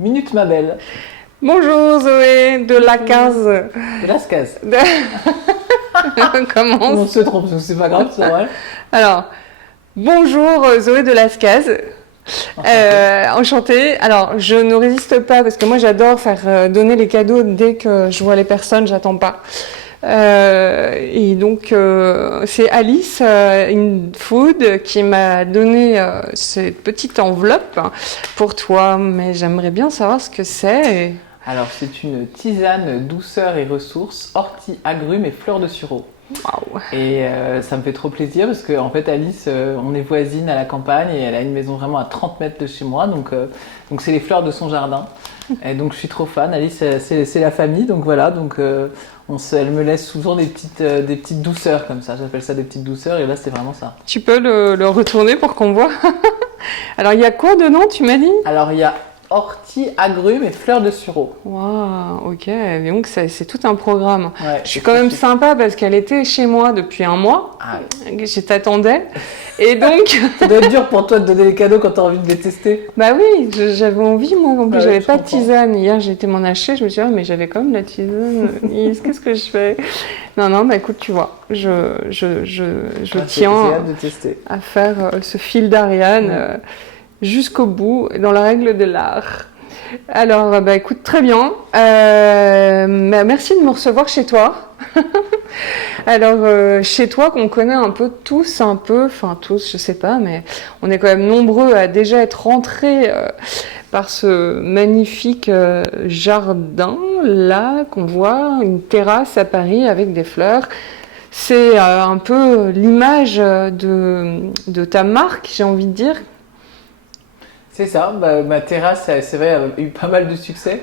Minute ma belle. Bonjour Zoé de la case. De Lascaz. Commence. On se trompe, c'est pas grave, c'est vrai. Alors, bonjour Zoé de Lascaz. Enchantée. Alors, je ne résiste pas parce que moi j'adore faire donner les cadeaux dès que je vois les personnes, j'attends pas. Et donc c'est Alice in Food qui m'a donné cette petite enveloppe pour toi, mais j'aimerais bien savoir ce que c'est. Alors, c'est une tisane douceur et ressources, orties, agrumes et fleurs de sureau. Waouh. Et ça me fait trop plaisir parce qu'en fait Alice, on est voisines à la campagne et elle a une maison vraiment à 30 mètres de chez moi, donc c'est les fleurs de son jardin. Et donc je suis trop fan. Alice, c'est la famille, donc voilà, elle me laisse toujours des petites douceurs comme ça. J'appelle ça des petites douceurs et là c'est vraiment ça. Tu peux le retourner pour qu'on voit. Alors il y a quoi dedans, tu m'as dit? Alors il y a orties, agrumes et fleurs de sureau. Waouh, ok. Donc c'est tout un programme. Ouais, Je suis quand même sympa parce qu'elle était chez moi depuis un mois. Ah, Je t'attendais. Et donc. Ça doit être dur pour toi de donner les cadeaux quand tu as envie de les tester. Bah oui, j'avais envie, moi. En plus, Ouais, j'avais je pas de comprends. tisane. Hier, j'ai été m'en acheter. Je me suis dit, ah, mais j'avais quand même la tisane. Qu'est-ce que je fais? Non, bah écoute, tu vois, je tiens J'ai hâte de tester. à faire ce fil d'Ariane jusqu'au bout, dans la règle de l'art. Alors, bah écoute, très bien. Merci de me recevoir chez toi. Alors, chez toi, qu'on connaît un peu tous, enfin tous, je sais pas, mais on est quand même nombreux à déjà être rentrés par ce magnifique jardin, là, qu'on voit, une terrasse à Paris avec des fleurs. C'est un peu l'image de ta marque, j'ai envie de dire. C'est ça, ma terrasse, c'est vrai, a eu pas mal de succès.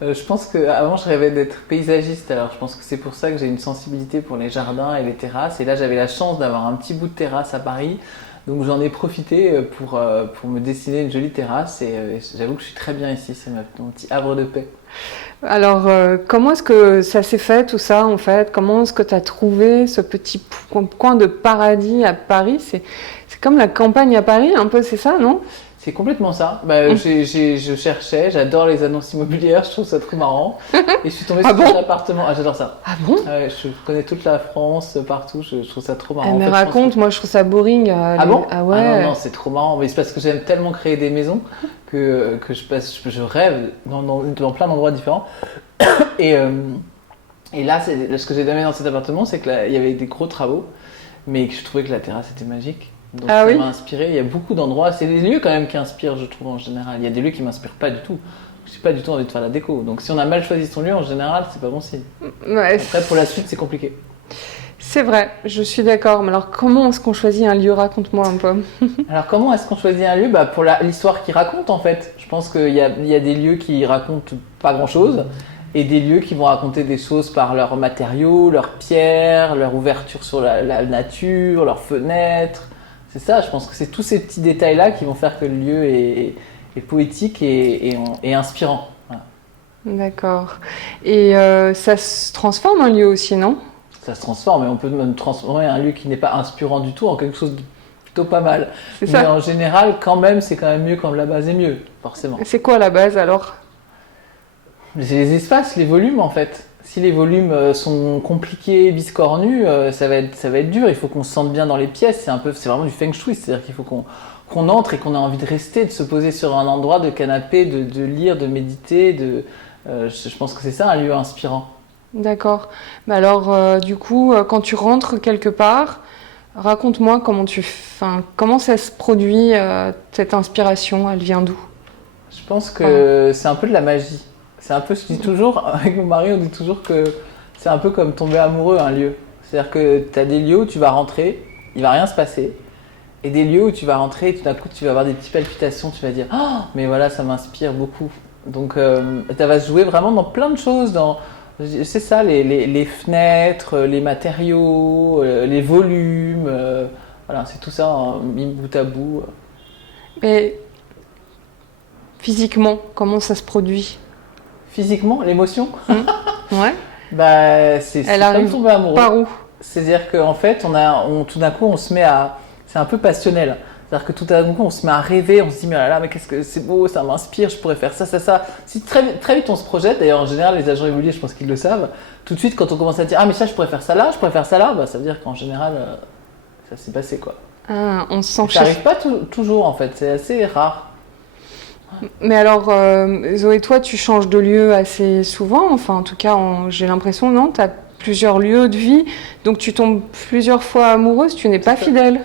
Je pense qu'avant, je rêvais d'être paysagiste, alors je pense que c'est pour ça que j'ai une sensibilité pour les jardins et les terrasses. Et là, j'avais la chance d'avoir un petit bout de terrasse à Paris, donc j'en ai profité pour me dessiner une jolie terrasse. Et j'avoue que je suis très bien ici, c'est mon petit havre de paix. Alors, comment est-ce que ça s'est fait tout ça en fait? Comment est-ce que tu as trouvé ce petit coin de paradis à Paris? C'est comme la campagne à Paris, un peu, c'est ça, non? C'est complètement ça. Je cherchais, j'adore les annonces immobilières, je trouve ça trop marrant. Et je suis tombée sur un appartement. Ah, j'adore ça. Ah bon? Ouais, je connais toute la France, partout, je trouve ça trop marrant. Mais En fait, raconte, moi je trouve ça boring. Ah bon? Ah ouais. Ah non, c'est trop marrant. Mais c'est parce que j'aime tellement créer des maisons que je rêve dans plein d'endroits différents. Et là, ce que j'ai aimé dans cet appartement, c'est qu'il y avait des gros travaux, mais que je trouvais que la terrasse était magique. Donc ça m'a inspiré. Il y a beaucoup d'endroits, c'est les lieux quand même qui inspirent, je trouve, en général. Il y a des lieux qui m'inspirent pas du tout. Je n'ai pas du tout envie de faire la déco. Donc si on a mal choisi son lieu, en général, c'est pas bon signe. Ouais, après, pour la suite, c'est compliqué. C'est vrai, je suis d'accord. Mais alors, comment est-ce qu'on choisit un lieu? Raconte-moi un peu. Alors, comment est-ce qu'on choisit un lieu? Pour l'histoire qu'il raconte, en fait. Je pense qu'il y a des lieux qui racontent pas grand-chose et des lieux qui vont raconter des choses par leurs matériaux, leurs pierres, leur ouverture sur la nature, leurs fenêtres. C'est ça, je pense que c'est tous ces petits détails-là qui vont faire que le lieu est poétique et inspirant. Voilà. D'accord. Et ça se transforme un lieu aussi, non? Ça se transforme, et on peut même transformer un lieu qui n'est pas inspirant du tout en quelque chose de plutôt pas mal. C'est ça. Mais en général, c'est quand même mieux quand la base est mieux, forcément. C'est quoi la base alors? C'est les espaces, les volumes en fait. Si les volumes sont compliqués, biscornus, ça va être dur. Il faut qu'on se sente bien dans les pièces. C'est vraiment du feng shui. C'est-à-dire qu'il faut qu'on entre et qu'on ait envie de rester, de se poser sur un endroit, de canapé, de lire, de méditer. Je pense que c'est ça un lieu inspirant. D'accord. Mais alors, du coup, quand tu rentres quelque part, raconte-moi comment ça se produit, cette inspiration. Elle vient d'où? Je pense que c'est un peu de la magie. C'est un peu, je dis toujours, avec mon mari, on dit toujours que c'est un peu comme tomber amoureux, un lieu. C'est-à-dire que tu as des lieux où tu vas rentrer, il va rien se passer. Et des lieux où tu vas rentrer et tout d'un coup, tu vas avoir des petites palpitations, tu vas dire « Oh, mais voilà, ça m'inspire beaucoup ». Donc, ça va se jouer vraiment dans plein de choses. C'est ça, les fenêtres, les matériaux, les volumes. Voilà, c'est tout ça, mis bout à bout. Et physiquement, comment ça se produit? Physiquement, l'émotion, Ouais. c'est Elle comme arrive tomber amoureux. par où? C'est-à-dire qu'en fait, tout d'un coup, on se met à... C'est un peu passionnel. C'est-à-dire que tout à coup, on se met à rêver, on se dit, mais là, mais qu'est-ce que c'est beau, ça m'inspire, je pourrais faire ça, ça, ça. Si très vite on se projette, d'ailleurs, en général, les agents immobiliers, je pense qu'ils le savent, tout de suite, quand on commence à dire, ah, mais ça, je pourrais faire ça là, je pourrais faire ça là, bah, ça veut dire qu'en général, ça s'est passé, quoi. Ah, on se sent Ça n'arrive pas toujours, en fait, c'est assez rare. Mais alors, Zoé, toi, tu changes de lieu assez souvent. Enfin, en tout cas, j'ai l'impression, non? Tu as plusieurs lieux de vie, donc tu tombes plusieurs fois amoureuse, tu n'es pas fidèle.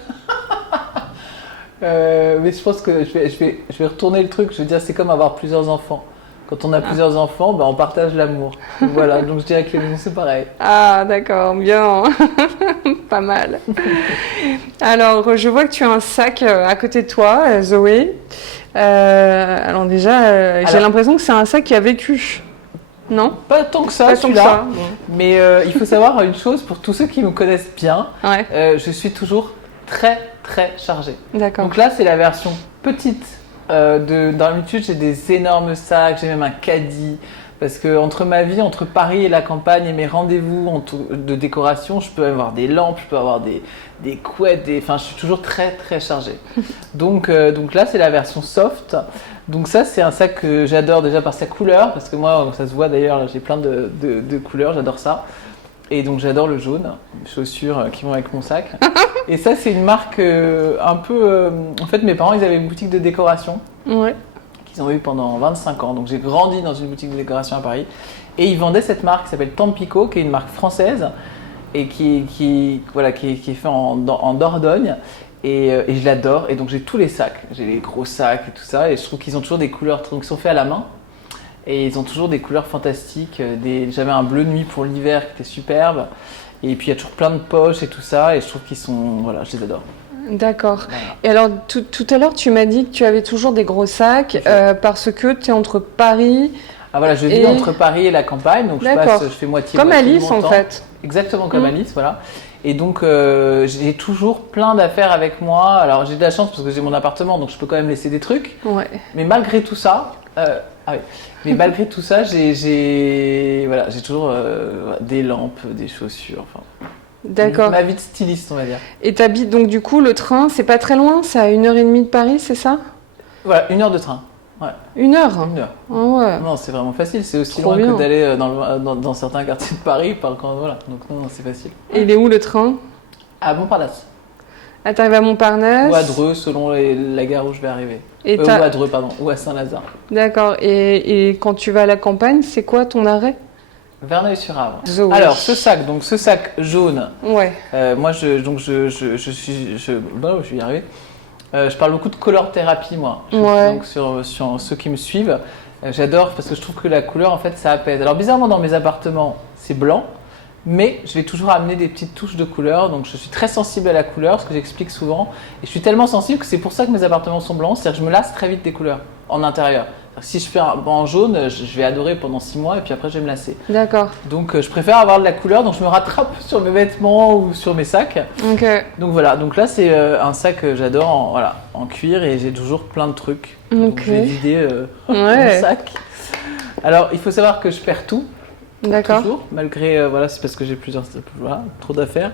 Mais je pense que je vais retourner le truc, je veux dire, c'est comme avoir plusieurs enfants. Quand on a plusieurs enfants, bah, on partage l'amour. Voilà, donc je dirais que les maisons, c'est pareil. Ah, d'accord, bien. Pas mal. Alors, je vois que tu as un sac à côté de toi, Zoé. Alors déjà, j'ai l'impression que c'est un sac qui a vécu. Non? Pas tant que ça, Pas tant que celui-là. ça. Mais il faut savoir une chose, pour tous ceux qui me connaissent bien, Ouais. je suis toujours très, très chargée. D'accord. Donc là, c'est la version petite. Dans l'habitude, j'ai des énormes sacs, j'ai même un caddie. Parce que entre ma vie, entre Paris et la campagne et mes rendez-vous de décoration, je peux avoir des lampes, je peux avoir des couettes, enfin, je suis toujours très très chargée. Donc là, c'est la version soft. Donc ça, c'est un sac que j'adore déjà par sa couleur, parce que moi, ça se voit d'ailleurs, là, j'ai plein de couleurs, j'adore ça. Et donc j'adore le jaune, les chaussures qui vont avec mon sac. Et ça, c'est une marque un peu... en fait, mes parents, ils avaient une boutique de décoration. Ouais. Qu'ils ont eu pendant 25 ans. Donc j'ai grandi dans une boutique de décoration à Paris. Et ils vendaient cette marque qui s'appelle Tampico, qui est une marque française et qui est faite en Dordogne. Et je l'adore. Et donc j'ai tous les sacs. J'ai les gros sacs et tout ça. Et je trouve qu'ils ont toujours des couleurs, donc ils sont faits à la main. Et ils ont toujours des couleurs fantastiques. J'avais un bleu nuit pour l'hiver qui était superbe. Et puis il y a toujours plein de poches et tout ça. Et je trouve qu'ils sont... Voilà, je les adore. D'accord. Voilà. Et alors, tout à l'heure, tu m'as dit que tu avais toujours des gros sacs parce que tu es entre Paris... Ah voilà, je vis entre Paris et la campagne. Donc je fais moitié comme moitié Alice, de mon temps. En fait. Exactement comme Alice, voilà. Et donc, j'ai toujours plein d'affaires avec moi. Alors, j'ai de la chance parce que j'ai mon appartement, donc je peux quand même laisser des trucs. Ouais. Mais malgré tout ça, j'ai toujours des lampes, des chaussures. Enfin, d'accord. Ma vie de styliste, on va dire. Et t'habites donc du coup, le train, c'est pas très loin, c'est à 1h30 de Paris, c'est ça? Voilà, 1 heure de train. Ouais. 1 heure? 1 heure. Oh ouais. Non, c'est vraiment facile. C'est aussi Trop loin bien. que d'aller dans certains quartiers de Paris. Voilà. Donc non, c'est facile. Et il est où le train? À Montparnasse. Ah, t'arrives à Montparnasse? Ou à Dreux, selon la gare où je vais arriver. Et ou à Dreux, pardon. Ou à Saint-Lazare. D'accord. Et quand tu vas à la campagne, c'est quoi ton arrêt? Verneuil-sur-Avre. Zoé. Alors, ce sac jaune. Ouais. Moi, je vais y arriver. Je parle beaucoup de color thérapie, moi. Donc, sur ceux qui me suivent, j'adore parce que je trouve que la couleur, en fait, ça apaise. Alors, bizarrement, dans mes appartements, c'est blanc. Mais je vais toujours amener des petites touches de couleur, donc je suis très sensible à la couleur, ce que j'explique souvent. Et je suis tellement sensible que c'est pour ça que mes appartements sont blancs, c'est-à-dire que je me lasse très vite des couleurs en intérieur. Si je fais un banc jaune, je vais adorer pendant 6 mois et puis après je vais me lasser. D'accord. Donc je préfère avoir de la couleur, donc je me rattrape sur mes vêtements ou sur mes sacs. Ok. Donc voilà, donc là c'est un sac que j'adore en cuir et j'ai toujours plein de trucs. Ok. Donc je vais vider mon sac. Alors il faut savoir que je perds tout. D'accord. Toujours, malgré, c'est parce que j'ai trop d'affaires.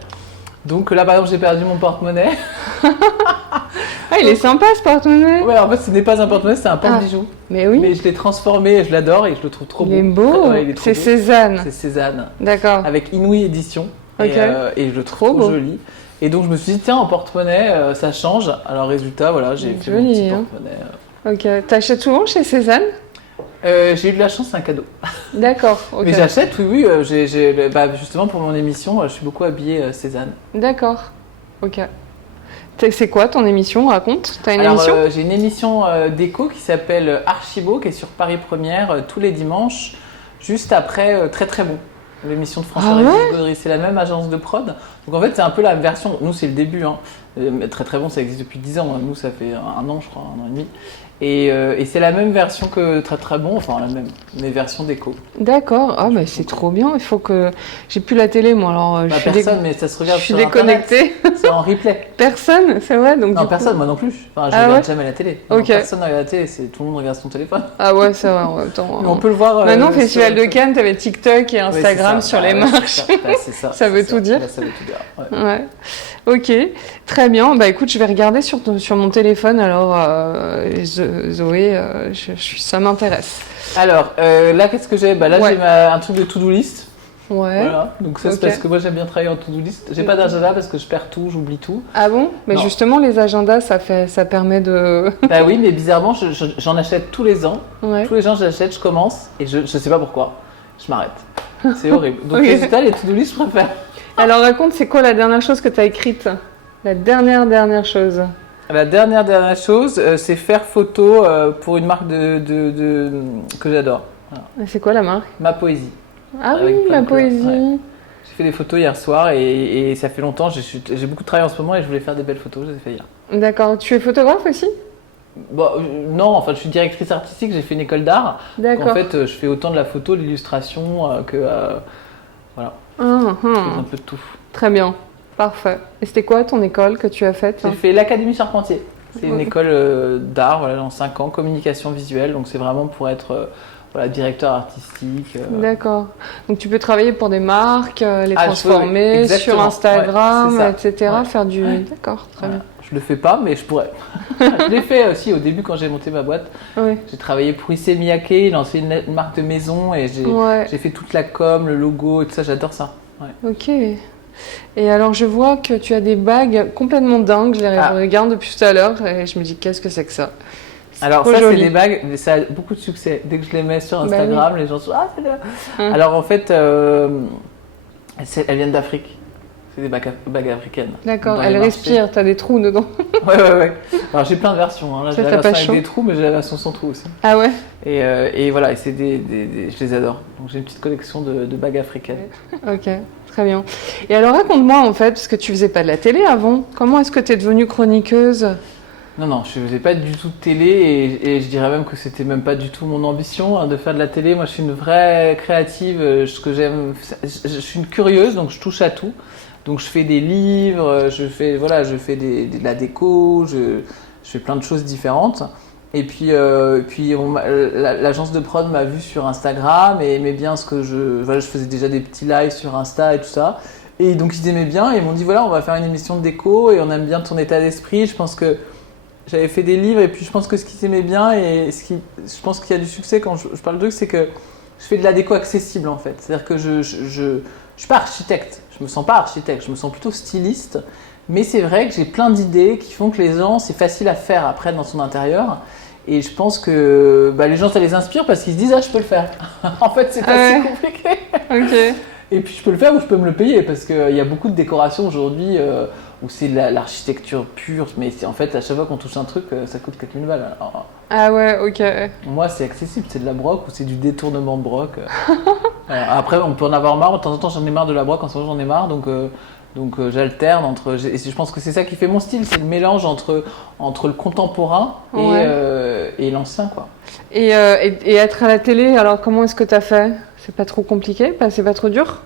Donc là, par exemple, j'ai perdu mon porte-monnaie. Ah, il est sympa ce porte-monnaie. Ouais, en fait, ce n'est pas un porte-monnaie, c'est un porte-bijou. Mais oui. Mais je l'ai transformé, je l'adore et je le trouve trop beau. Il est beau. Il est trop c'est beau. Cézanne. C'est Cézanne. D'accord. Avec Inouï Édition. Ok. Et je le trouve trop joli. Et donc, je me suis dit, tiens, en porte-monnaie, ça change. Alors, résultat, voilà, j'ai fait mon petit porte-monnaie. Ok. T'achètes souvent chez Cézanne? J'ai eu de la chance, c'est un cadeau. D'accord. Okay. Mais j'achète, oui. Justement, pour mon émission, je suis beaucoup habillée Cézanne. D'accord. Ok. C'est quoi ton émission? Raconte. T'as une émission? J'ai une émission déco qui s'appelle Archibo, qui est sur Paris Première tous les dimanches, juste après Très Très Bon. L'émission de François-Régis Gaudry, c'est la même agence de prod. Donc en fait, c'est un peu la version. Nous, c'est le début. Très Très Bon, ça existe depuis 10 ans. Nous, ça fait 1 an, je crois, 1 an et demi. Et c'est la même version que Très Très Bon, enfin la même, mais version déco. D'accord. Ah, bah c'est trop bien. Il faut que. J'ai plus la télé, moi, alors je suis Personne, mais ça se regarde je suis sur Internet. déconnectée. C'est en replay. Personne, c'est vrai. Donc, Non, du personne, coup... moi non plus. Enfin, je Ah regarde ouais jamais la télé. Ok. Non, personne ne regarde la télé, tout le monde regarde son téléphone. Ah ouais, ça va en même temps. Mais on peut le voir. Maintenant, au Festival sur- de Cannes, t'avais TikTok et Instagram Oui, c'est ça. sur les Ouais, marches. c'est ça. Bah, c'est ça. Ça c'est veut tout dire. Bah, ça veut tout dire. Ouais. Ouais. Ok, très bien. Bah écoute, je vais regarder sur mon téléphone. Alors, Zoé, ça m'intéresse. Alors, là, qu'est-ce que j'ai? Bah, là, Ouais. j'ai un truc de to-do list. Ouais. Voilà. Donc, ça, c'est Ok. parce que moi, j'aime bien travailler en to-do list. J'ai pas d'agenda parce que je perds tout, j'oublie tout. Ah bon? Mais Non. justement, les agendas, ça permet de. Bah oui, mais bizarrement, j'en achète tous les ans. Ouais. Tous les ans, j'achète, je commence et je sais pas pourquoi. Je m'arrête. C'est horrible. Donc, Ok. résultat, les to-do list, je préfère. Alors raconte, c'est quoi la dernière chose que t'as écrite? La dernière chose. La dernière chose, c'est faire photo pour une marque que j'adore. Voilà. C'est quoi la marque? Ma poésie. Ah Avec oui, plein la de couleurs, poésie. ouais. J'ai fait des photos hier soir et ça fait longtemps. J'ai beaucoup travaillé en ce moment et je voulais faire des belles photos. Je les ai fait hier. D'accord. Tu es photographe aussi? Bon, non, enfin, je suis directrice artistique. J'ai fait une école d'art. D'accord. En fait, je fais autant de la photo, de l'illustration que voilà, Ah, je fais ah. un peu de tout. Très bien. Parfait. Et c'était quoi ton école que tu as faite? J'ai fait l'Académie Charpentier. C'est une Ouais. école d'art, voilà, dans 5 ans, communication visuelle. Donc c'est vraiment pour être voilà, directeur artistique. D'accord. Donc tu peux travailler pour des marques, les Ah, je peux, transformer exactement. sur Instagram, Ouais, c'est ça. etc. Ouais. Faire du. Ouais. D'accord, très Voilà. Je le fais pas, mais je pourrais. Je l'ai fait aussi au début quand j'ai monté ma boîte. bien. Oui. J'ai travaillé pour Issey Miyake, il lancé une marque de maison et Ouais. j'ai fait toute la com, le logo et tout ça. J'adore ça. Ouais. Ok. Et alors je vois que tu as des bagues complètement dingues. Je les Ah. regarde depuis tout à l'heure et je me dis qu'est-ce que c'est que ça? C'est Alors trop ça, c'est joli. des bagues, mais ça a beaucoup de succès. Dès que je les mets sur Instagram, les gens sont ah c'est là. Alors en fait, elles viennent d'Afrique. C'est des bagues africaines. D'accord. Dans les Elle marchés. respire. T'as des trous dedans. Ouais. Alors j'ai plein de versions. Hein. Là, Ça, j'ai la t'as version pas avec chaud des trous, mais j'ai la version sans trous aussi. Ah ouais. Et voilà, et c'est je les adore. Donc j'ai une petite collection de bagues africaines. Ok. Très bien. Et alors raconte-moi en fait, parce que tu faisais pas de la télé avant. Comment est-ce que tu es devenue chroniqueuse? Non, je faisais pas du tout de télé et je dirais même que c'était même pas du tout mon ambition hein, de faire de la télé. Moi, je suis une vraie créative. Ce que j'aime, je suis une curieuse, donc je touche à tout. Donc je fais des livres, je fais de la déco, je fais plein de choses différentes. Et puis, l'agence de prod m'a vu sur Instagram et aimait bien ce que je faisais déjà des petits lives sur Insta et tout ça. Et donc ils aimaient bien et ils m'ont dit voilà, on va faire une émission de déco et on aime bien ton état d'esprit. Je pense que j'avais fait des livres et puis je pense que ce qu'ils aimaient bien et je pense qu'il y a du succès quand je parle de trucs, c'est que je fais de la déco accessible en fait. C'est-à-dire que je suis pas architecte, je me sens pas architecte, je me sens plutôt styliste. Mais c'est vrai que j'ai plein d'idées qui font que les gens, c'est facile à faire après dans son intérieur. Et je pense que les gens, ça les inspire parce qu'ils se disent ah je peux le faire. En fait, c'est pas si compliqué. Ok. Et puis je peux le faire ou je peux me le payer parce qu'il y a beaucoup de décorations aujourd'hui où c'est de l'architecture pure, mais en fait à chaque fois qu'on touche un truc, ça coûte 4000 balles. Alors, Ah ouais, ok. moi c'est accessible, c'est de la broc ou c'est du détournement de broc. Voilà. Après on peut en avoir marre, de temps en temps j'en ai marre de la broc, en ce moment j'en ai marre, donc j'alterne entre. Et je pense que c'est ça qui fait mon style, c'est le mélange entre le contemporain et l'ancien quoi. Et être à la télé, alors comment est-ce que tu as fait? C'est pas trop compliqué? C'est pas trop dur?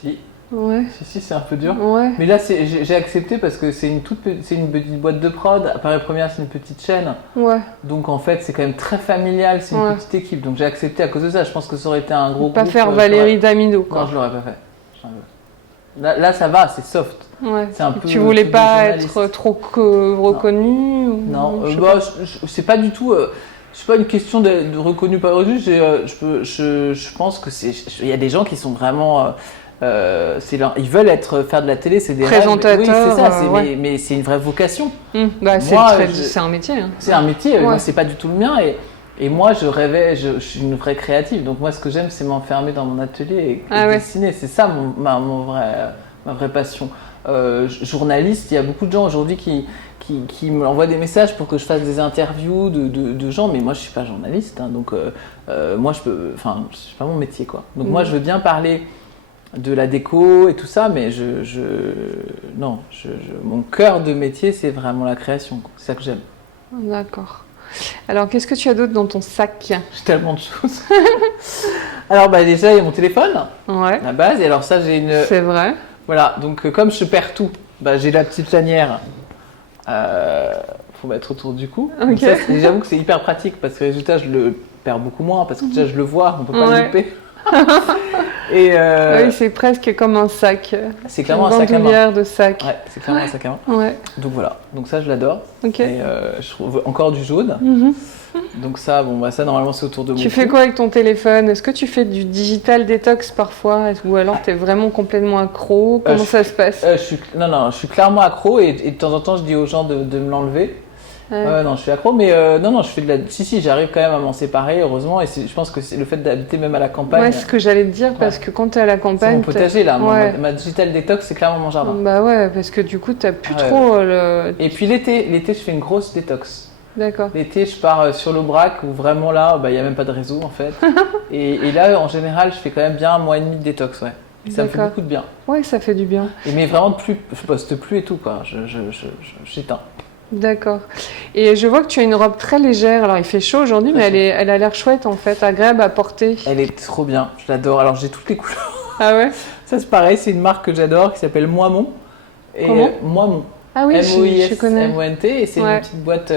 Si. Ouais. Si, c'est un peu dur. Ouais. Mais là, j'ai accepté parce que c'est une petite boîte de prod. Paris Première, c'est une petite chaîne. Ouais. Donc en fait, c'est quand même très familial, c'est une petite équipe. Donc j'ai accepté à cause de ça. Je pense que ça aurait été un gros Pas groupe, faire Valérie Damido, quoi. Non, je l'aurais pas fait. Là, ça va, c'est soft. Ouais. C'est un peu Tu voulais truc de pas journaliste. être trop reconnue ou... Non, je sais pas. c'est pas du tout. C'est pas une question de reconnu pas reconnu. Je pense que il y a des gens qui sont vraiment. Ils veulent faire de la télé, c'est des présentateurs. Oui, c'est ça. Ouais. Mais c'est une vraie vocation. Bah, Moi, c'est un métier. Hein. C'est un métier. Ouais. Moi, c'est pas du tout le mien. Et moi, je rêvais. Je suis une vraie créative. Donc moi, ce que j'aime, c'est m'enfermer dans mon atelier et dessiner. C'est ça ma vraie passion. Journaliste, il y a beaucoup de gens aujourd'hui qui me envoient des messages pour que je fasse des interviews de gens, mais moi je suis pas journaliste, hein, donc moi c'est pas mon métier quoi. Donc moi je veux bien parler de la déco et tout ça, mais mon cœur de métier c'est vraiment la création, quoi. C'est ça que j'aime. D'accord. Alors, qu'est-ce que tu as d'autre dans ton sac? J'ai tellement de choses. Alors, déjà, il y a mon téléphone, Ouais, la base. Et alors, ça, j'ai une. c'est vrai. Voilà, donc comme je perds tout, j'ai la petite lanière. Faut mettre autour du cou. Ok. Donc ça, j'avoue que c'est hyper pratique parce que résultat, je le perds beaucoup moins parce que déjà, je le vois, on peut pas le louper. Et Oui, c'est presque comme un sac. c'est clairement un Une sac à main. bandoulière de sac. Ouais, c'est clairement un sac à main. Ouais, Donc voilà, donc ça, je l'adore. ok. Et je trouve encore du jaune. Mhm. Donc ça, ça normalement, c'est autour de mon Tu fais cou. quoi avec ton téléphone? Est-ce que tu fais du digital détox parfois? Ou alors tu es vraiment complètement accro? Comment ça se passe? Non, je suis clairement accro et de temps en temps, je dis aux gens de me l'enlever. Ouais. Non, je suis accro, mais non, je fais de la. Si, j'arrive quand même à m'en séparer, heureusement. Et je pense que c'est le fait d'habiter même à la campagne. Ouais, c'est ce que j'allais te dire, parce que quand tu es à la C'est campagne. mon potager là. Ouais. Ma digital détox, c'est clairement mon jardin. Bah ouais, parce que du coup, t'as plus Ouais. trop le. Et puis l'été, je fais une grosse détox. D'accord. L'été, je pars sur l'Aubrac où vraiment là, il n'y a même pas de réseau en fait. et là, en général, je fais quand même bien 1 mois et demi de détox, ouais. Et ça me fait D'accord. beaucoup de bien. Ouais, ça fait du bien. Mais vraiment, je poste plus et tout, quoi. J'éteins. D'accord. Et je vois que tu as une robe très légère. Alors, il fait chaud aujourd'hui, mais elle a l'air chouette en fait, agréable à porter. Elle est trop bien, je l'adore. Alors, j'ai toutes les couleurs. Ah ouais? Ça, c'est pareil, c'est une marque que j'adore qui s'appelle Moimont. Et Comment Moimont. Ah oui, je connais. M-O-I-S-M-O-N-T. Et c'est Ouais. une petite boîte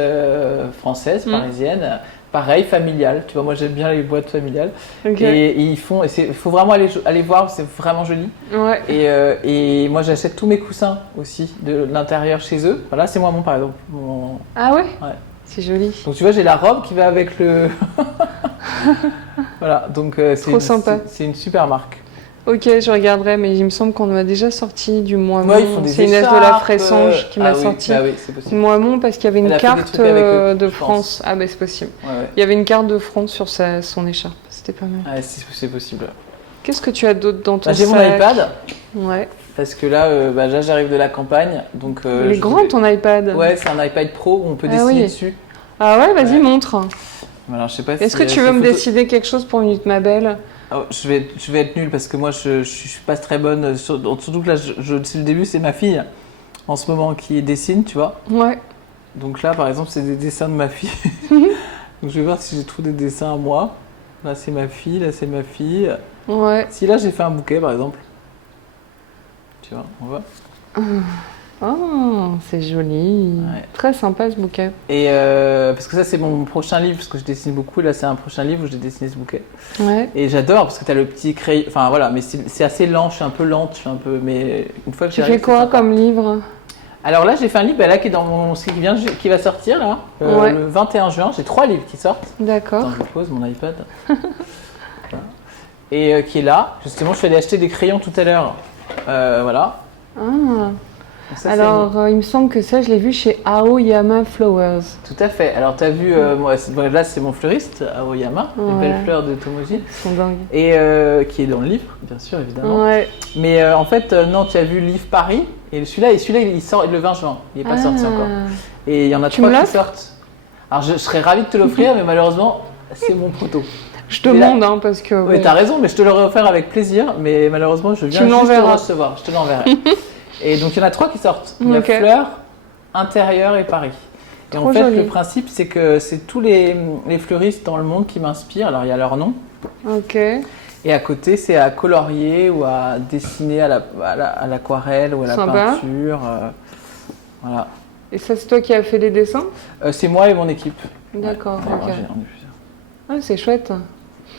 française, parisienne. Pareil, familiale. Tu vois, moi, j'aime bien les boîtes familiales. Ok. Et ils font. Il faut vraiment aller voir, c'est vraiment joli. Ouais. Et moi, j'achète tous mes coussins aussi de l'intérieur chez eux. Voilà, c'est Moimont, par exemple. Ah ouais? Ouais. C'est joli. Donc, tu vois, j'ai la robe qui va avec le. Voilà, donc Trop sympa. c'est une super marque. Ok, je regarderai, mais il me semble qu'on m'a déjà sorti du Moimont. Ouais, ils font des C'est Inès de la écharpes, Fressange qui m'a oui, sorti. bah oui, c'est Du possible. Moimont parce qu'il y avait Elle une a fait des carte trucs avec eux, de je France. Ah bah c'est possible. Ouais. Il y avait une carte de France sur son écharpe. C'était pas mal. Ouais, c'est possible. Qu'est-ce que tu as d'autre dans ton J'ai mon sac? iPad, Ouais. parce que là, j'arrive de la campagne. Donc, Il est grand ton iPad. Ouais, c'est un iPad Pro où on peut Ah dessiner oui. dessus. Ah ouais, vas-y, Ouais. montre. Alors, je sais pas Est-ce si, que tu veux me décider quelque chose pour Minute Ma Belle? Je vais être nulle parce que moi, je suis pas très bonne. Surtout que là, c'est le début, c'est ma fille en ce moment qui dessine, tu vois. Ouais. Donc là, par exemple, c'est des dessins de ma fille. Donc, je vais voir si j'ai trouvé des dessins à moi. Là, c'est ma fille, là, c'est ma fille. Ouais. Si là, j'ai fait un bouquet, par exemple. Tu vois, on voit. Oh, c'est joli. Ouais. Très sympa ce bouquet. Et parce que ça, c'est mon prochain livre, parce que je dessine beaucoup. Là, c'est un prochain livre où j'ai dessiné ce bouquet. Ouais. Et j'adore parce que t'as le petit crayon. Enfin voilà, mais c'est assez lent. Je suis un peu lente. Mais une fois que Tu j'arrive, fais quoi c'est sympa. comme livre? Alors là, j'ai fait un livre là qui est dans mon qui va sortir là, Ouais. le 21 juin. J'ai 3 livres qui sortent. D'accord. Attends, je pose mon iPad. Voilà. Et qui est là. Justement, je suis allé acheter des crayons tout à l'heure. Voilà. Ah. Donc ça, Alors, il me semble que ça, je l'ai vu chez Aoyama Flowers. tout à fait. Alors, tu as vu, moi, là, c'est mon fleuriste, Aoyama, les Ouais. belles fleurs de Tomoji, Ils sont dingues. et qui est dans le livre, bien sûr, évidemment. Ouais. Mais en fait, non, tu as vu Livre Paris, et celui-là, il sort le 20 juin. Il n'est pas sorti encore. Et il y en a Tu 3 me qui l'offres sortent. Alors, je serais ravie de te l'offrir, mais malheureusement, c'est mon proto. Je te Mais là- demande, hein, parce que. Oui, bon. t'as raison, mais je te l'aurais offert avec plaisir, mais malheureusement, je viens Tu me juste de le l'enverras. recevoir. Je te l'enverrai. Et donc, il y en a 3 qui sortent. Il y a Ok. Fleurs, Intérieur et Paris. Et Trop en fait, joli. le principe, c'est que c'est tous les fleuristes dans le monde qui m'inspirent. Alors, il y a leur nom. Ok. Et à côté, c'est à colorier ou à dessiner à l'aquarelle ou à la Sympa. peinture. Voilà. Et ça, c'est toi qui as fait les dessins? C'est moi et mon équipe. D'accord, Ouais, ok. on est plusieurs. Ah, c'est chouette.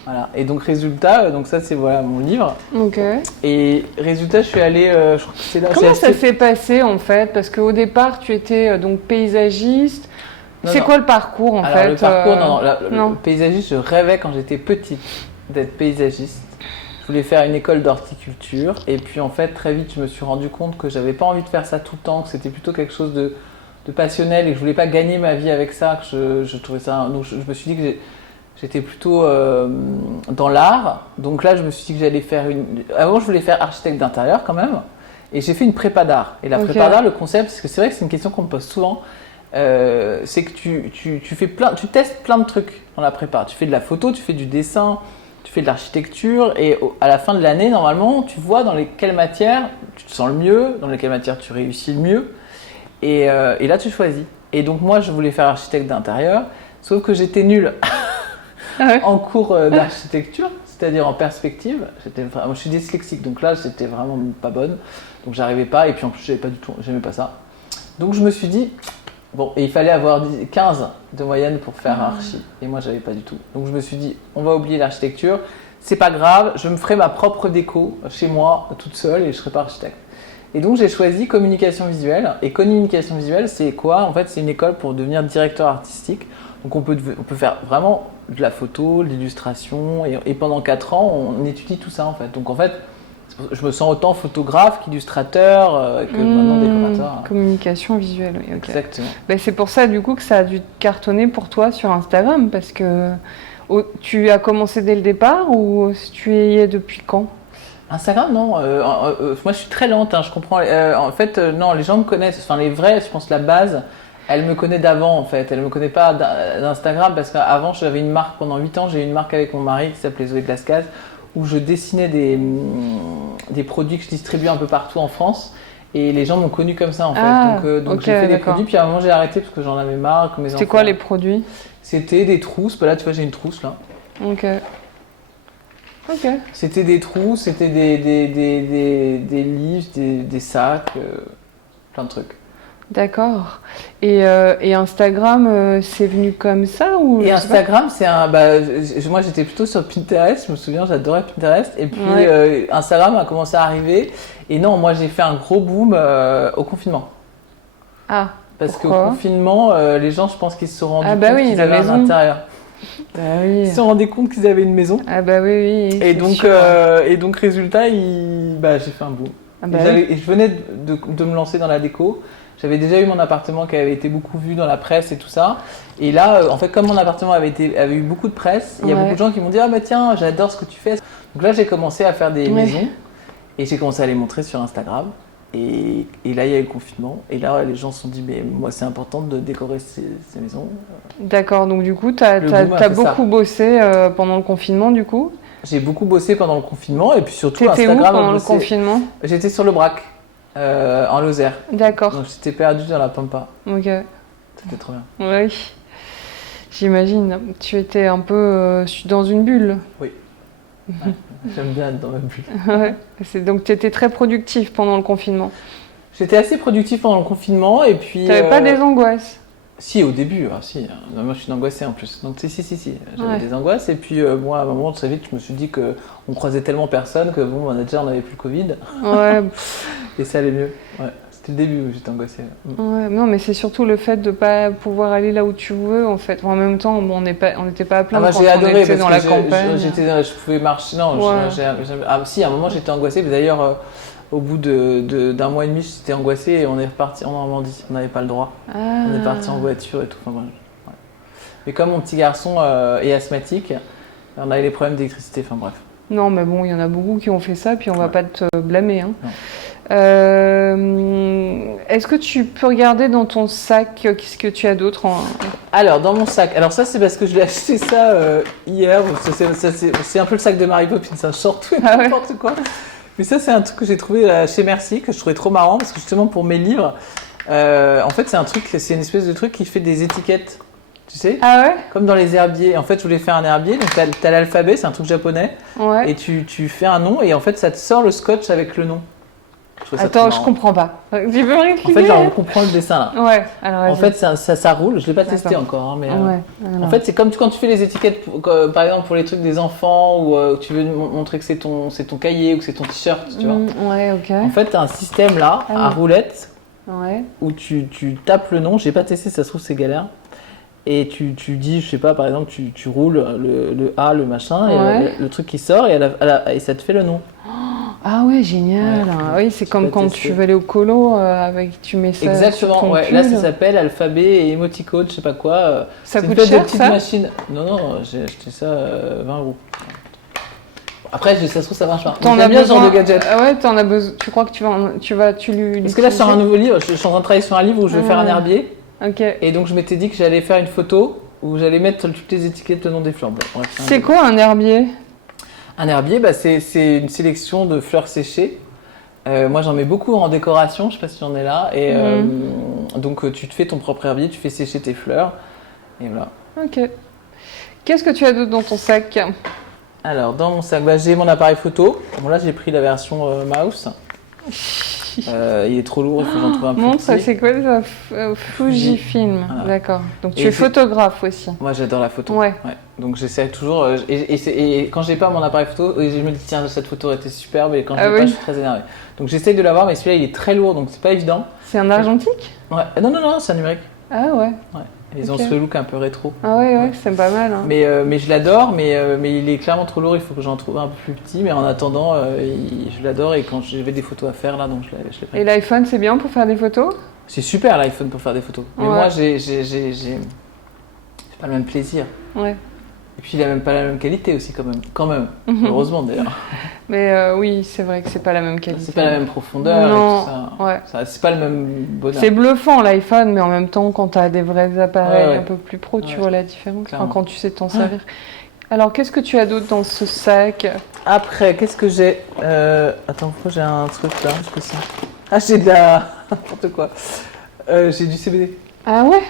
Voilà. Et donc, résultat, donc ça, c'est voilà, mon livre. Ok. Et résultat, je suis allé, je crois que c'est là. Comment j'ai ça acheté- s'est passé en fait? Parce qu'au départ, tu étais donc paysagiste. Non, C'est non. quoi le parcours en Alors, fait? le parcours, non, non. le paysagiste, je rêvais quand j'étais petite d'être paysagiste. Je voulais faire une école d'horticulture. Et puis, en fait, très vite, je me suis rendu compte que j'avais pas envie de faire ça tout le temps, que c'était plutôt quelque chose de passionnel et que je voulais pas gagner ma vie avec ça, que je trouvais ça. Donc, je me suis dit que j'étais plutôt dans l'art. Donc là, je me suis dit que j'allais faire une. Avant, je voulais faire architecte d'intérieur quand même. Et j'ai fait une prépa d'art. Et la Ok. prépa d'art, le concept, parce que c'est vrai que c'est une question qu'on me pose souvent, c'est que tu testes plein de trucs dans la prépa. Tu fais de la photo, tu fais du dessin, tu fais de l'architecture. Et à la fin de l'année, normalement, tu vois dans lesquelles matières tu te sens le mieux, dans lesquelles matières tu réussis le mieux. Et là, tu choisis. Et donc, moi, je voulais faire architecte d'intérieur. Sauf que j'étais nulle Ah ouais. en cours d'architecture, c'est-à-dire en perspective. Moi, je suis dyslexique, donc là, j'étais vraiment pas bonne. Donc, j'arrivais pas. Et puis, en plus, j'aimais pas ça. Donc, je me suis dit, bon, et il fallait avoir 15 de moyenne pour faire archi. Et moi, j'avais pas du tout. Donc, je me suis dit, on va oublier l'architecture. C'est pas grave, je me ferai ma propre déco chez moi, toute seule, et je serai pas architecte. Et donc, j'ai choisi communication visuelle. Et communication visuelle, c'est quoi? En fait, c'est une école pour devenir directeur artistique. Donc, on peut faire vraiment de la photo, de l'illustration. Et pendant 4 ans, on étudie tout ça, en fait. Donc, en fait, je me sens autant photographe qu'illustrateur, que maintenant décorateur. Communication visuelle, oui, ok. Exactement. Ben, c'est pour ça, du coup, que ça a dû cartonner pour toi sur Instagram, parce que tu as commencé dès le départ ou tu y es depuis quand? Instagram, non. Moi, je suis très lente, hein, je comprends. En fait, non, les gens me connaissent. Enfin, les vrais, je pense, la base, elle me connaît d'avant, en fait. Elle me connaît pas d'Instagram parce qu'avant, j'avais une marque pendant 8 ans. J'ai eu une marque avec mon mari qui s'appelait Zoé Glascaz où je dessinais des produits que je distribuais un peu partout en France. Et les gens m'ont connu comme ça, en fait. Donc ok, j'ai fait des d'accord. produits, puis à un moment, j'ai arrêté parce que j'en avais marre. Que mes C'était enfants... quoi les produits? C'était des trousses. Bah là, tu vois, j'ai une trousse, là. Ok. Ok. C'était des trousses, c'était des livres, des sacs, plein de trucs. D'accord. Et Instagram, c'est venu comme ça ou Et je sais pas. Instagram, c'est un. Moi, j'étais plutôt sur Pinterest, je me souviens, j'adorais Pinterest. Et puis, Ouais. Instagram a commencé à arriver. Et non, moi, j'ai fait un gros boom au confinement. Ah, Parce qu'au pourquoi? confinement, les gens, je pense qu'ils se sont rendus Ah bah compte oui, qu'ils la avaient maison. un intérieur. Bah oui. Ils se sont rendus compte qu'ils avaient une maison. Ah bah oui, oui. Et c'est donc, sûr. résultat, j'ai fait un boom. Ah bah Et, oui. et je venais de me lancer dans la déco. J'avais déjà eu mon appartement qui avait été beaucoup vu dans la presse et tout ça. Et là, en fait, comme mon appartement avait eu beaucoup de presse, il y a Ouais. beaucoup de gens qui m'ont dit « Ah bah tiens, j'adore ce que tu fais ». Donc là, j'ai commencé à faire des Ouais. maisons et j'ai commencé à les montrer sur Instagram. Et là, il y a eu le confinement. Et là, les gens se sont dit « Mais moi, c'est important de décorer ces maisons ». D'accord, donc du coup, t'as Le boom a fait beaucoup ça. bossé pendant le confinement, du coup. J'ai beaucoup bossé pendant le confinement et puis surtout T'étais où Instagram. pendant le confinement? J'étais sur le Brac, en Lozère. D'accord, Donc j'étais perdu dans la pampa. ok. C'était trop bien. Oui, j'imagine. Tu étais un peu dans une bulle. Oui. Ouais, j'aime bien être dans ma bulle. Ouais. Donc tu étais très productif pendant le confinement. J'étais assez productif pendant le confinement et puis. T'avais pas des angoisses? Si, au début, si. Non, moi, je suis angoissé en plus. Donc, si. J'avais Ouais. des angoisses. Et puis, moi, à un moment, très vite, je me suis dit qu'on croisait tellement personne que, bon, on avait plus le Covid. Ouais. Et ça allait mieux. Ouais. C'était le début où j'étais angoissé. Ouais, non, mais c'est surtout le fait de pas pouvoir aller là où tu veux, en fait. Enfin, en même temps, bon, on n'était pas à plaindre Moi, quand j'ai on adoré était parce dans que la campagne. je pouvais marcher. Non, Ouais. si, à un moment, j'étais angoissé. Mais d'ailleurs, au bout d'un mois et demi, j'étais angoissé et on est reparti en Normandie. On n'avait pas le droit. Ah. On est parti en voiture et tout. Enfin, bref. Ouais. Mais comme mon petit garçon est asthmatique, on avait les problèmes d'électricité. Enfin, bref. Non, mais bon, il y en a beaucoup qui ont fait ça, puis on va Ouais. pas te blâmer. Hein. Non. Est-ce que tu peux regarder dans ton sac qu'est-ce que tu as d'autre Alors, dans mon sac. Alors, ça, c'est parce que je l'ai acheté ça hier. C'est un peu le sac de Mary Poppins. Ça sort tout et Ah ouais. n'importe quoi. Mais ça, c'est un truc que j'ai trouvé chez Merci, que je trouvais trop marrant. Parce que justement, pour mes livres, en fait, c'est une espèce de truc qui fait des étiquettes. Tu sais, Ah ouais? comme dans les herbiers. En fait, je voulais faire un herbier. Donc, t'as l'alphabet, c'est un truc japonais. Ouais. Et tu fais un nom. Et en fait, ça te sort le scotch avec le nom. Je trouvais ça Attends, trop je marrant. comprends pas. Tu peux En réexpliquer? fait, genre, on comprend le dessin là. Ouais, alors En vas-y. fait, ça roule. Je l'ai pas testé D'accord. encore, hein, mais. Ouais, En alors. fait, c'est comme quand tu fais les étiquettes, par exemple pour les trucs des enfants, ou tu veux montrer que c'est ton cahier ou que c'est ton t-shirt, tu vois. Ouais, ok. En fait, tu as un système là, Ah à oui. roulette, Ouais. où tu tapes le nom. J'ai pas testé, ça se trouve, c'est galère. Et tu dis, je sais pas, par exemple, tu roules le A, le machin, Ouais. et le truc qui sort, et ça te fait le nom. Ah ouais, génial. Ouais. Oui, c'est Tu comme peux quand tester. tu vas aller au colo tu mets ça sur Exactement, ton ouais. pull. Là, ça s'appelle alphabet et émoticône, je sais pas quoi. Ça c'est coûte une espèce cher, de petite ça? machine. Non, j'ai acheté ça 20 euros. Après, ça se trouve, ça marche pas. T'en J'aime as bien ce genre besoin. de gadget. Ah ouais, t'en as besoin. Tu crois que tu lui. Parce que là, je sors un nouveau livre. Je suis en train de travailler sur un livre où je vais faire un Ah. herbier. Ok. Et donc, je m'étais dit que j'allais faire une photo où j'allais mettre sur toutes les étiquettes le nom des fleurs. Bon, bref, C'est quoi un herbier? un herbier? C'est une sélection de fleurs séchées. Moi, j'en mets beaucoup en décoration. Je sais pas si j'en ai là. Et donc, tu te fais ton propre herbier. Tu fais sécher tes fleurs. Et voilà. Ok. Qu'est-ce que tu as d'autre dans ton sac? Alors, dans mon sac, bah, j'ai mon appareil photo. Bon, là, j'ai pris la version mouse. Il est trop lourd, il faut que j'en trouve un plus Montre, petit. c'est quoi ça? Fujifilm. Voilà. D'accord. Donc tu Et es photographe aussi. Moi, j'adore la photo. Ouais. Donc, j'essaie toujours. Et quand j'ai pas mon appareil photo, je me dis, tiens, cette photo était superbe. Et quand je l'ai pas, je suis très énervé. Donc, j'essaie de l'avoir, mais celui-là, il est très lourd, donc c'est pas évident. C'est un argentique? Ouais. Non, c'est un numérique. Ah ouais. Ouais. Ils ont ce look un peu rétro. Ah ouais, c'est pas mal. Hein. Mais je l'adore, mais il est clairement trop lourd, il faut que j'en trouve un peu plus petit. Mais en attendant, je l'adore et quand j'avais des photos à faire là, donc je l'ai pris. Et l'iPhone, c'est bien pour faire des photos? C'est super l'iPhone pour faire des photos. Mais moi, j'ai pas le même plaisir. Ouais. Et puis il a même pas la même qualité aussi quand même. Heureusement d'ailleurs. Mais oui, c'est vrai que c'est pas la même qualité. C'est pas la même profondeur non. et tout ça. Ouais. C'est pas le même bonheur. C'est bluffant l'iPhone, mais en même temps, quand tu as des vrais appareils un peu plus pro, tu vois la différence. Enfin, quand tu sais t'en servir. Alors, qu'est-ce que tu as d'autre dans ce sac? Après, qu'est-ce que j'ai Attends, pourquoi j'ai un truc là? Ah, j'ai de la... n'importe quoi. J'ai du CBD. Ah ouais?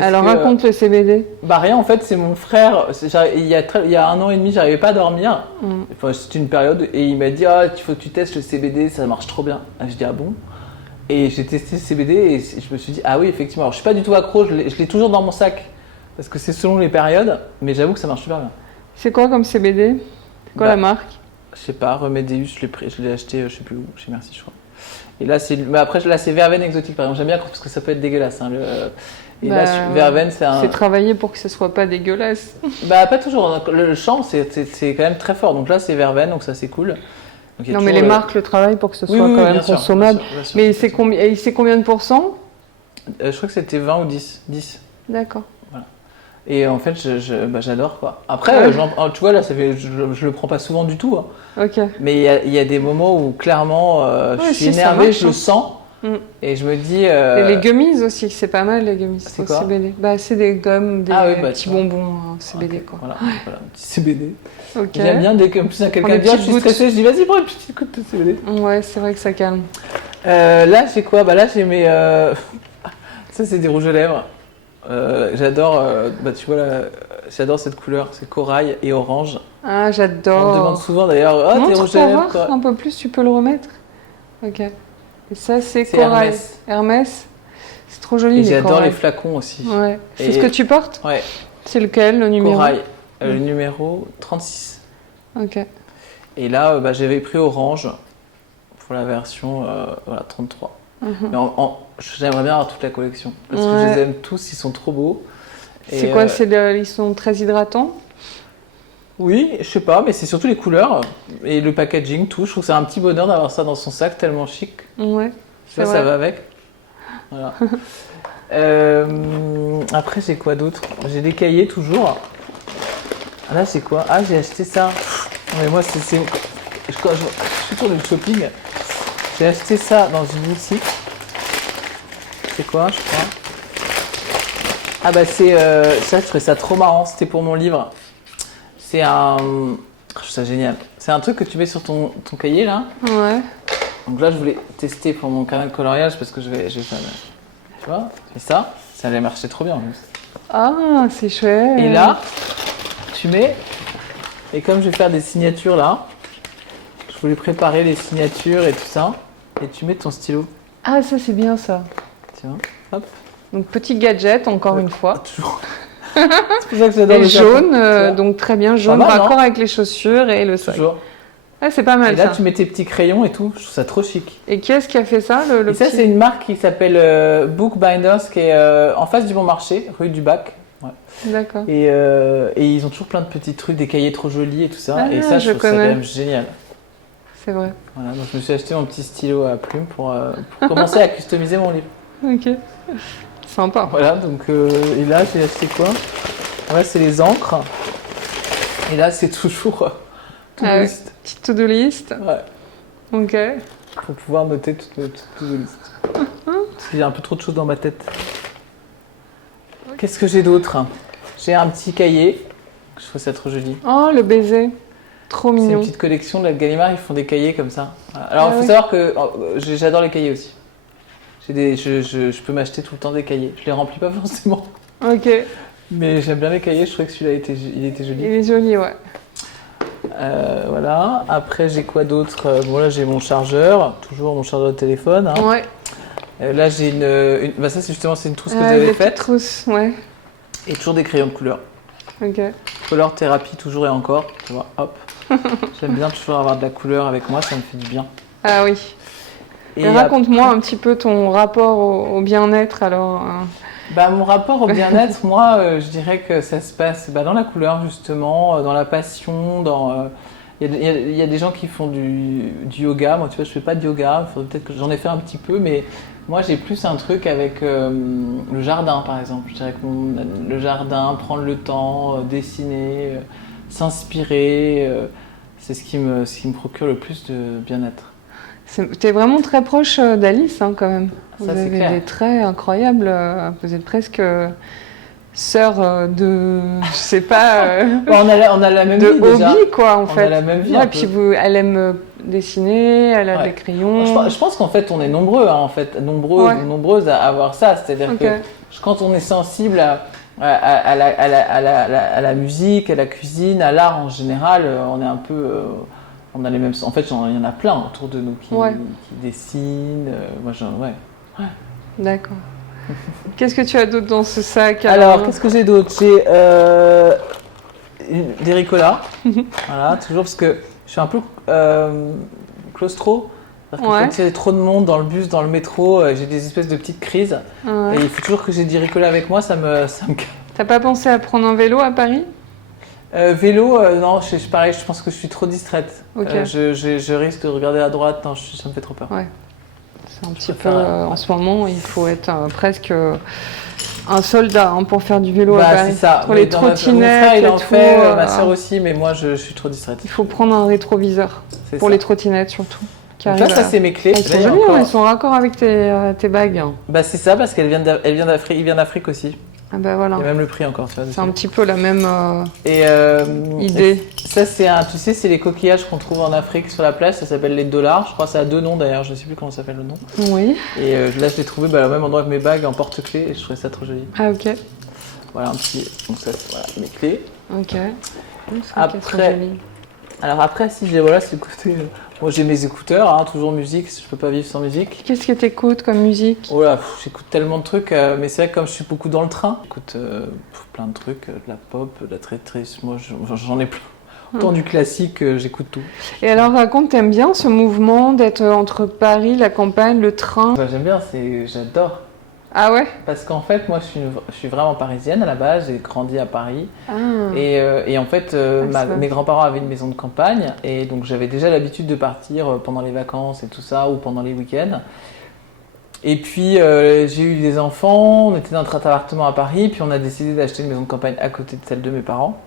Alors raconte le CBD. Bah rien, en fait, c'est mon frère. Il y a 1 an et demi, j'arrivais pas à dormir. Enfin, c'était une période et il m'a dit il faut que tu testes le CBD, ça marche trop bien. Je dis ah bon? Et j'ai testé le CBD et je me suis dit ah oui effectivement. Alors je suis pas du tout accro, je l'ai toujours dans mon sac parce que c'est selon les périodes, mais j'avoue que ça marche super bien. C'est quoi comme CBD? C'est quoi la marque? Je sais pas, Remedius, je l'ai acheté, je sais plus où, chez Merci je crois. Et là mais après là c'est Verveine exotique par exemple. J'aime bien parce que ça peut être dégueulasse. Hein, Et là, Verveine, c'est travaillé pour que ce soit pas dégueulasse. Bah, pas toujours. Le champ, c'est quand même très fort. Donc là, c'est Verveine, donc ça, c'est cool. Donc, non, mais les marques le travaillent pour que ce soit quand même consommable. Bien sûr, mais il sait combien de pourcents? Je crois que c'était 20 ou 10. D'accord. Voilà. Et en fait, j'adore, quoi. Après, tu vois, là, je le prends pas souvent du tout. Hein. Ok. Mais il y a des moments où, clairement, je suis énervé, je le sens. Et je me dis. Et les gummies aussi, c'est pas mal les gummies. C'est quoi? CBD. Bah, c'est des gommes, des petits bonbons CBD okay. quoi. Voilà, un petit CBD. Okay. J'aime bien dès que quelqu'un vient, je suis stressée, je dis vas-y, prends une petite goutte de CBD. Ouais, c'est vrai que ça calme. Là, j'ai quoi? Bah là, j'ai mes. Ça, c'est des rouges à lèvres. J'adore. Tu vois là, j'adore cette couleur, c'est corail et orange. Ah, j'adore. On me demande souvent d'ailleurs, tes rouges à lèvres. Voir un peu plus, tu peux le remettre. Ok. Et ça, c'est corail. Hermès. C'est trop joli. Et j'adore les flacons aussi. Ouais. C'est ce que tu portes? Ouais. C'est lequel, le numéro? Corail. Le numéro 36. Ok. Et là, j'avais pris orange pour la version 33. Mais j'aimerais bien avoir toute la collection. Parce que je les aime tous, ils sont trop beaux. C'est quoi? Ils sont très hydratants? Oui, je sais pas, mais c'est surtout les couleurs et le packaging, tout. Je trouve que c'est un petit bonheur d'avoir ça dans son sac, tellement chic. Ouais. Ça va avec. Voilà. Après, j'ai quoi d'autre? J'ai des cahiers toujours. Là, c'est quoi? Ah, j'ai acheté ça. Mais moi, je suis sur le shopping. J'ai acheté ça dans une boutique. C'est quoi, je crois? Ah bah c'est ça, je trouvais ça trop marrant. C'était pour mon livre. C'est un... Je trouve ça génial. C'est un truc que tu mets sur ton cahier, là. Ouais. Donc là, je voulais tester pour mon carnet de coloriage parce que je vais faire... Tu vois? Et ça allait marcher trop bien en plus. Ah, c'est chouette. Et là, tu mets... Et comme je vais faire des signatures, là, je voulais préparer les signatures et tout ça. Et tu mets ton stylo. Ah, ça, c'est bien, ça. Tiens, hop. Donc, petit gadget, encore une fois. Toujours. C'est pour ça que j'adore le jaune, donc très bien, jaune, raccord avec les chaussures et le sac. Toujours. Ah, c'est pas mal. Et là, tu mets tes petits crayons et tout. Je trouve ça trop chic. Et qui est-ce qui a fait ça, et ça, c'est une marque qui s'appelle Bookbinders, qui est en face du Bon Marché, rue du Bac. Ouais. D'accord. Et ils ont toujours plein de petits trucs, des cahiers trop jolis et tout ça. Ah, et ça, je trouve ça quand même génial. C'est vrai. Voilà, donc je me suis acheté mon petit stylo à plume pour commencer à customiser mon livre. Ok. Sympa. Voilà, donc et là, j'ai acheté quoi? Ouais, c'est les encres. Et là, c'est toujours to-do list. Petite to-do list. Ouais. Ok. Pour pouvoir noter toute to-do list. Parce qu'il y a un peu trop de choses dans ma tête. Qu'est-ce que j'ai d'autre? J'ai un petit cahier. Je trouve ça trop joli. Oh, le baiser. Trop mignon. C'est une petite collection de la Gallimard, ils font des cahiers comme ça. Alors, il faut savoir que j'adore les cahiers aussi. Je peux m'acheter tout le temps des cahiers. Je les remplis pas forcément. Ok. Mais j'aime bien les cahiers, je trouvais que celui-là il était joli. Il est joli, ouais. Voilà. Après, j'ai quoi d'autre? Bon, là, j'ai mon chargeur, toujours mon chargeur de téléphone. Hein. Ouais. Là, j'ai bah, ça, c'est justement, c'est une trousse que j'avais des faite. petites trousses, ouais. Et toujours des crayons de couleur. Ok. Color thérapie, toujours et encore. Tu vois, hop. J'aime bien toujours avoir de la couleur avec moi, ça me fait du bien. Ah oui. Et raconte-moi un petit peu ton rapport au bien-être, alors. Bah, mon rapport au bien-être, moi, je dirais que ça se passe dans la couleur, justement, dans la passion, dans... Il y a des gens qui font du yoga. Moi, tu vois, je fais pas de yoga. Peut-être que j'en ai fait un petit peu, mais moi, j'ai plus un truc avec le jardin, par exemple. Je dirais que le jardin, prendre le temps, dessiner, s'inspirer, c'est ce qui me procure le plus de bien-être. T'es vraiment très proche d'Alice, hein, quand même. Vous Ça, c'est avez clair. des traits incroyables. Vous êtes presque sœur de, je sais pas, on a la même de vie déjà. hobby, quoi, en fait. On a la même vie. Ouais, puis elle aime dessiner, elle a des crayons. Je pense qu'en fait, on est nombreux, hein, en fait, nombreuses à avoir ça. C'est-à-dire que quand on est sensible à la musique, à la cuisine, à l'art en général, on est un peu... on a les mêmes... En fait, il y en a plein autour de nous qui dessinent. Ouais. D'accord. Qu'est-ce que tu as d'autre dans ce sac? Alors, qu'est-ce que j'ai d'autre? J'ai des Ricola. Voilà, toujours parce que je suis un peu claustro. Quand il y a trop de monde dans le bus, dans le métro, j'ai des espèces de petites crises. Et il faut toujours que j'ai des Ricola avec moi, ça me calme. T'as pas pensé à prendre un vélo à Paris? Vélo, non, pareil, je pense que je suis trop distraite. Okay. Je risque de regarder à droite, non, ça me fait trop peur. Ouais. C'est un petit peu, en ce moment, il faut être presque un soldat pour faire du vélo à Paris. C'est ça. Pour les trottinettes, mon frère, il en fait, ma soeur aussi, mais moi, je suis trop distraite. Il faut prendre un rétroviseur, pour les trottinettes surtout. Donc là, ça, c'est mes clés. Elles sont jolies, elles sont raccord avec tes bagues. Bah, c'est ça, parce qu'elle vient d'Afrique, il vient d'Afrique aussi. Ah bah voilà. Il y a même le prix encore, tu vois. C'est un petit peu la même idée. Ça, tu sais, c'est les coquillages qu'on trouve en Afrique sur la plage, ça s'appelle les dollars. Je crois que ça a 2 noms d'ailleurs, je ne sais plus comment ça s'appelle le nom. Oui. Et là, je l'ai trouvé au même endroit que mes bagues en porte-clés et je trouvais ça trop joli. Ah, ok. Voilà, un petit. Donc, ça, voilà, mes clés. Ok. Après, alors après, si j'ai c'est le côté. Moi, j'ai mes écouteurs, hein, toujours musique, je peux pas vivre sans musique. Qu'est-ce que t'écoutes comme musique? Oh là, j'écoute tellement de trucs, mais c'est vrai que comme je suis beaucoup dans le train, j'écoute plein de trucs, de la pop, de la traîtrise, moi j'en ai plein. Autant du classique, j'écoute tout. Et alors raconte, t'aimes bien ce mouvement d'être entre Paris, la campagne, le train? Bah, j'aime bien, j'adore. Ah ouais? Parce qu'en fait, moi je suis vraiment parisienne à la base, j'ai grandi à Paris. Ah. Et en fait, mes grands-parents avaient une maison de campagne, et donc j'avais déjà l'habitude de partir pendant les vacances et tout ça, ou pendant les week-ends. Et puis j'ai eu des enfants, on était dans notre appartement à Paris, puis on a décidé d'acheter une maison de campagne à côté de celle de mes parents.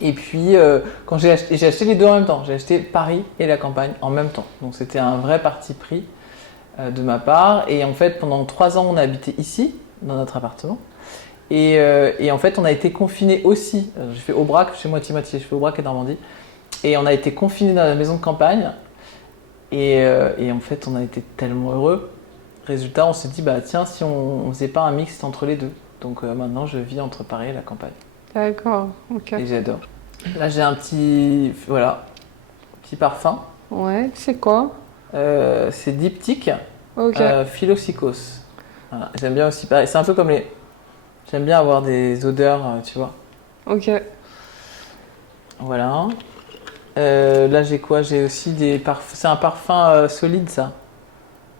Et puis quand j'ai acheté les deux en même temps, j'ai acheté Paris et la campagne en même temps. Donc c'était un vrai parti pris de ma part. Et en fait pendant 3 ans on a habité ici, dans notre appartement. Et en fait on a été confinés aussi. J'ai fait Aubrac, je fais moitié-moitié, je fais Aubrac et Normandie. Et on a été confinés dans la maison de campagne. Et en fait on a été tellement heureux. Résultat, on s'est dit, bah tiens, si on faisait pas un mix entre les deux. Donc maintenant, je vis entre Paris et la campagne. D'accord, ok. Et j'adore. Là, j'ai un petit parfum. Ouais, c'est quoi? C'est Diptyque, okay. Philoxykos. Voilà. J'aime bien aussi, c'est un peu comme les... J'aime bien avoir des odeurs, tu vois. Ok. Voilà. Là, j'ai quoi? J'ai aussi des parfums. C'est un parfum solide, ça.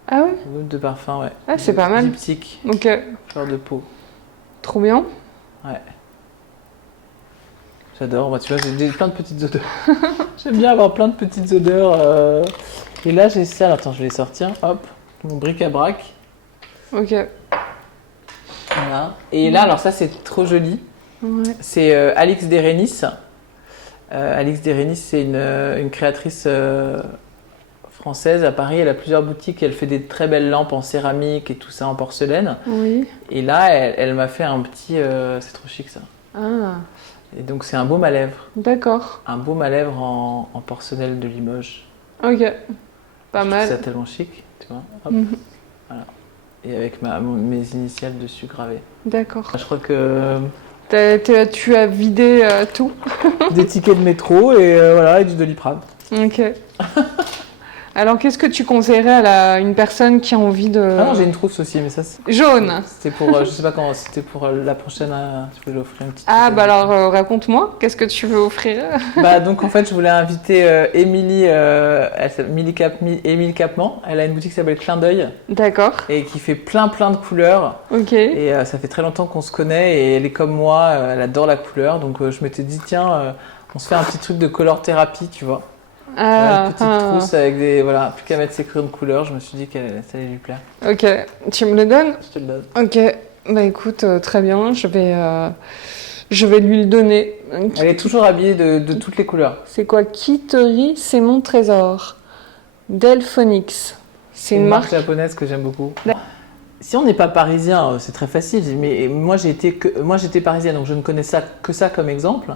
Ah ouais? De parfum, ouais. Ah, c'est pas mal. Diptyque. Ok. Fleur de peau. Trop bien. Ouais. J'adore. Moi, tu vois, j'ai plein de petites odeurs. J'aime bien avoir plein de petites odeurs. Et là, j'ai ça. Attends, je vais les sortir. Hop. Mon bric-à-brac. Ok. Voilà. Et là, alors ça, c'est trop joli. Ouais. C'est Alix Derenis. Alix Derenis, c'est une créatrice... française à Paris, elle a plusieurs boutiques, elle fait des très belles lampes en céramique et tout ça en porcelaine. Oui. Et là, elle m'a fait un petit... c'est trop chic ça. Ah. Et donc c'est un baume à lèvres. D'accord. Un baume à lèvres en porcelaine de Limoges. Ok. Pas mal. Je trouve ça tellement chic, tu vois. Hop. Voilà. Et avec mes initiales dessus gravées. D'accord. Je crois que Tu as vidé tout. Des tickets de métro et voilà, et du Doliprane. Ok. Alors, qu'est-ce que tu conseillerais à une personne qui a envie de... Ah non, j'ai une trousse aussi, mais ça c'est... Jaune. C'était pour, je sais pas quand, c'était pour la prochaine, je peux lui offrir une petite... Ah, bah alors, raconte-moi, qu'est-ce que tu veux offrir? Bah donc en fait, je voulais inviter Émilie, Émilie Capman. Elle a une boutique qui s'appelle Clin d'œil D'accord. et qui fait plein de couleurs. Ok. Et ça fait très longtemps qu'on se connaît et elle est comme moi, elle adore la couleur. Donc je m'étais dit, tiens, on se fait un petit truc de color thérapie, tu vois. Une petite trousse avec des... Voilà, plus qu'à mettre ses crayons de couleur, je me suis dit que ça allait lui plaire. Ok, tu me le donnes? Je te le donne. Ok, bah écoute, très bien, je vais lui le donner. Elle est toujours habillée de toutes les couleurs. C'est quoi? Kittery, c'est mon trésor. Delphonix. C'est une marque japonaise que j'aime beaucoup. Si on n'est pas parisien, c'est très facile. Mais moi, j'étais parisienne, donc je ne connais que ça comme exemple.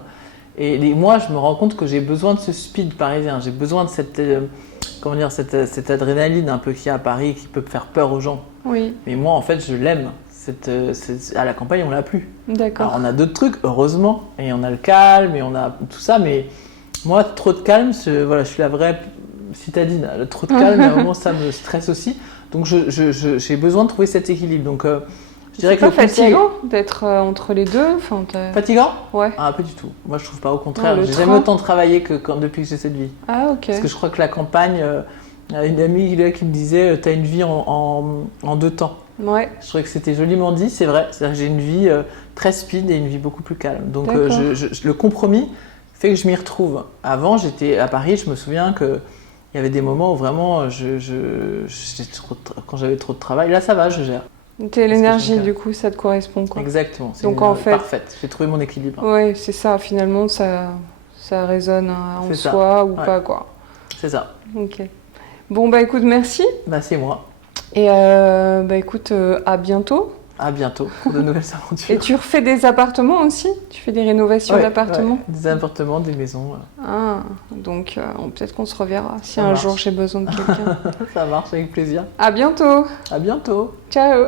Et moi, je me rends compte que j'ai besoin de ce speed parisien. J'ai besoin de cette, comment dire, cette adrénaline un peu qu'il y a à Paris qui peut faire peur aux gens. Oui. Mais moi, en fait, je l'aime. À la campagne, on l'a plus. D'accord. Alors, on a d'autres trucs, heureusement. Et on a le calme, et on a tout ça. Mais moi, trop de calme, voilà, je suis la vraie citadine. Le trop de calme, à un moment, ça me stresse aussi. Donc, j'ai besoin de trouver cet équilibre. Donc, je dirais que c'est pas fatigant d'être entre les deux. Enfin, fatigant? Ouais. Ah, pas du tout. Moi, je trouve pas. Au contraire, Non, j'ai jamais autant travaillé depuis que j'ai cette vie. Ah, ok. Parce que je crois que la campagne, une amie qui me disait, t'as une vie en 2 temps. Ouais. Je trouvais que c'était joliment dit, c'est vrai. C'est-à-dire que j'ai une vie très speed et une vie beaucoup plus calme. Donc, le compromis fait que je m'y retrouve. Avant, j'étais à Paris, je me souviens qu'il y avait des moments où vraiment, quand j'avais trop de travail, là, ça va, je gère. T'es l'énergie, du coup, ça te correspond, quoi. Exactement. C'est donc en fait, parfaite. J'ai trouvé mon équilibre. Ouais, c'est ça. Finalement, ça résonne en soi ou pas, quoi. C'est ça. Ok. Bon, bah écoute, merci. Bah, c'est moi. Et bah écoute, à bientôt. À bientôt pour de nouvelles aventures. Et tu refais des appartements aussi? Tu fais des rénovations d'appartements? Ouais. Des appartements, des maisons. Ah, donc peut-être qu'on se reverra si un jour j'ai besoin de quelqu'un. Ça marche, avec plaisir. À bientôt. À bientôt. Ciao.